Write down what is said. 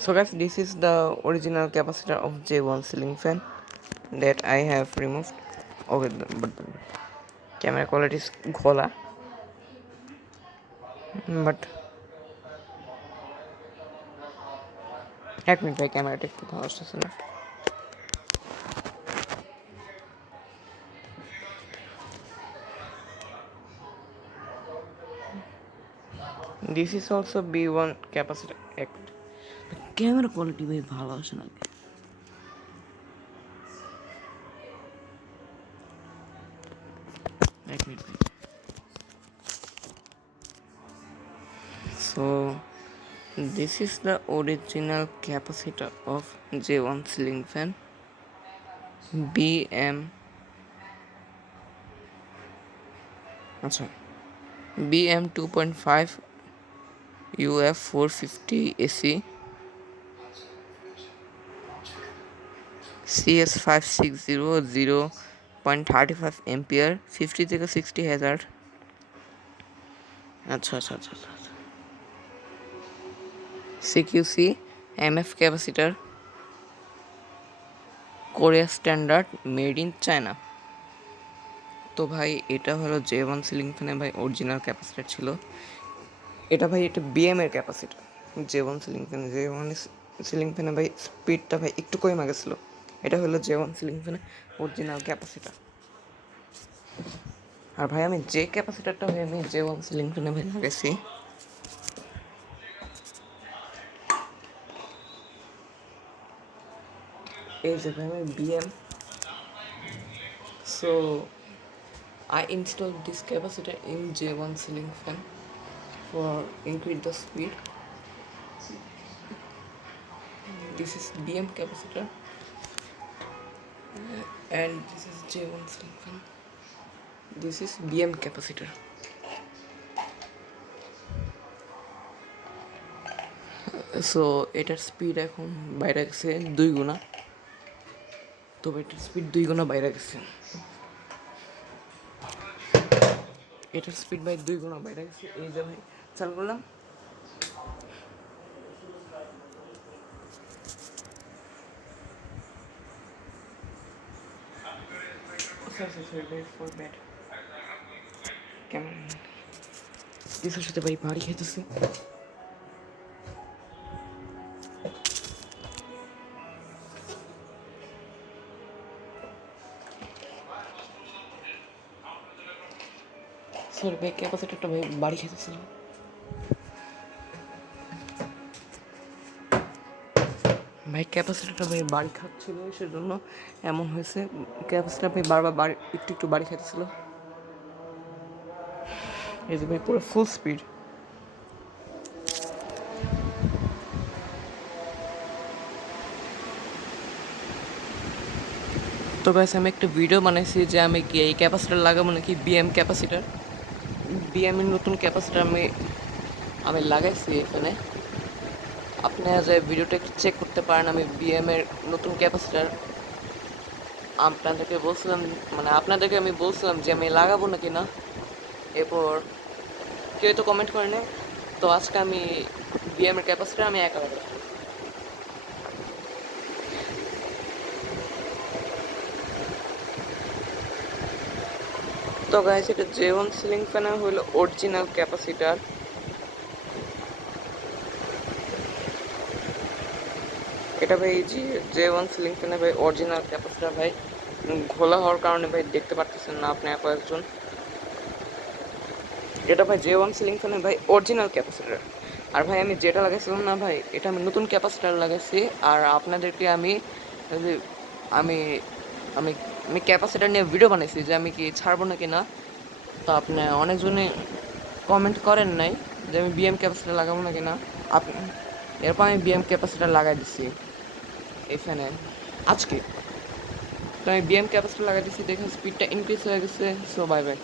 So guys, this is the original capacitor of J1 ceiling fan that I have removed. Okay, but the camera quality is ghola, but এক minute ভাই ক্যামেরাটা একটু ভালো আসতেছে না। This is also B1 capacitor. Camera quality ভাই ভালো আসে না। এক মিনিট ভাই। So this is the original capacitor of J1 ceiling fan BM BM 2.5 UF 450 AC CS 560 0.35 ampere 50 থেকে 60 হাজার। আচ্ছা CQC MF capacitor Korea standard made in China. তো ভাই এটা হলো J1 সিলিং ফ্যানের ভাই অরিজিনাল ক্যাপাসিটার ছিল। এটা ভাই এটা BM এর ক্যাপাসিটার। J1 সিলিং ফ্যানে ভাই স্পিডটা ভাই একটু কমে গেছিলো। এটা হলো J1 সিলিং ফ্যানের অরিজিনাল ক্যাপাসিটার। আর ভাই আমি যে ক্যাপাসিটারটা ভাই আমি J1 সিলিং ফ্যানে ভাই লাগাইছি, এই যে ভাই আমি BM। So I installed this capacitor in J1 ceiling fan for increase the speed. This is BM capacitor and this is J1 ceiling fan. This is BM capacitor. So এটার speed এখন বাইরে গেছে 2 গুণা। তবে এটার স্পিড 2 গুণা বাইরে গেছে। এটার স্পিড ভাই 2 গুণা বাইরে গেছে। এই যে ভাই চালু করলাম, ক্যামেরা কিছুর সাথে ভাই বাড়ি খেতেছি। সরি ভাই ক্যাপাসিটারটা ভাই বাড়ি খেতেছিল। ভাই ক্যাপাসিটারটা ভাই বাড়ি খাচ্ছিল, সেজন্য এমন হয়েছে। ক্যাপাসিটার ভাই বারবার একটু বাড়ি খেতেছিল। এই যে ভাই পুরো ফুল স্পিড। তো গাইস আমি একটা ভিডিও বানাইছি যে আমি কি এই ক্যাপাসিটার লাগাবো নাকি BM ক্যাপাসিটার। BM এর নতুন ক্যাপাসিটার আমি লাগাইছি এখানে। আপনারা যে ভিডিওটা একটু চেক করতে পারেন। আমি BM এর নতুন ক্যাপাসিটার আপনাদেরকে আমি বলছিলাম যে আমি লাগাবো নাকি না, এরপর কেউ তো কমেন্ট করে না। তো আজকে আমি BM এর ক্যাপাসিটার আমি একা লাগাবো। তো গাইস এটা J1 সিলিং ফ্যানের হলো অরিজিনাল ক্যাপাসিটার। এটা ভাই J1 সিলিং ফ্যানের ভাই অরিজিনাল ক্যাপাসিটার ভাই। ঘোলা হওয়ার কারণে ভাই দেখতে পারতেছেন না আপনি কয়েকজন। এটা ভাই J1 সিলিং ফ্যানের ভাই অরিজিনাল ক্যাপাসিটার। আর ভাই আমি যেটা লাগাইছিলাম না ভাই, এটা আমি নতুন ক্যাপাসিটার লাগাইছি। আর আপনাদেরকে আমি আমি আমি আমি ক্যাপাসিটার নিয়ে ভিডিও বানাইছি যে আমি কি ছাড়বো নাকি না। তো আপনি অনেকজনে কমেন্ট করেন নাই যে আমি BM ক্যাপাসিটার লাগাবো নাকি না। এরপর আমি BM ক্যাপাসিটার লাগাই দিচ্ছি এই ফ্যানে আজকে। তো আমি BM ক্যাপাসিটার লাগাই দিচ্ছি, দেখুন স্পিডটা ইনক্রিজ হয়ে গেছে। So bye bye.